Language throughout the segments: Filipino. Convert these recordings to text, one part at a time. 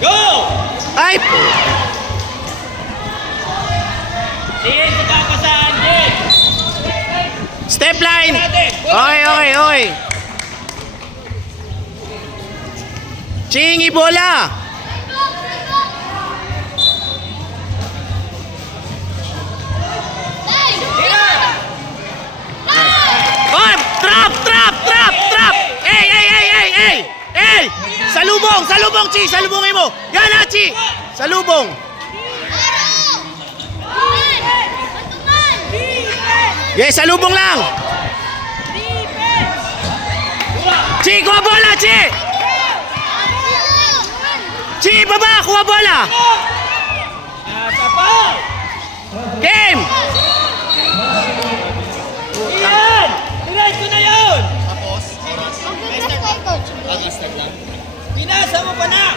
Go! Ay! Sige, sa papasahan din. Step line! Okay. Chingy bola! Oh! Trap! Hey! Salubong, Chi! Salubungin mo! Yan na, Chi! Salubong! Yes, salubong lang! Chi, kuha bola, Chi! Chi, baba! Kuha bola! Game! Yan! Tiray ko na yun! Pinasa mo pa na!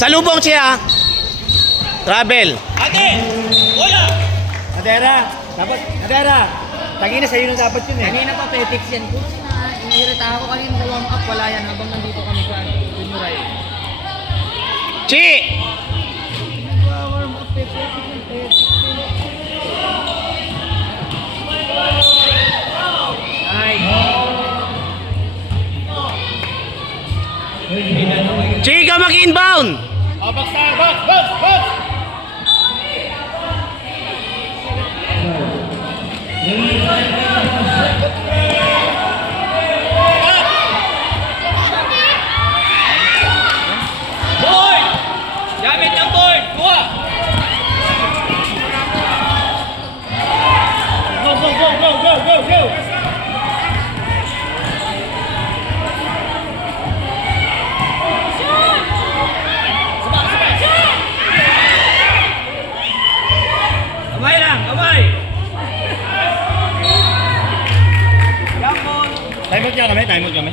Salubong, Chi, ha? Travel. Ate! Wala! Adera, tangina sa'yo nung dapat yun eh. Kanina pa petics yan. Kung inirita ako kanina sa warm up, wala yan habang nandito kami sa junior high. Chi! Warm up, petics. Chi, ka mag-inbound! Box! Board! Gamit ng board! Kuha! Go! Kamay lang! Kamay! Time out kami.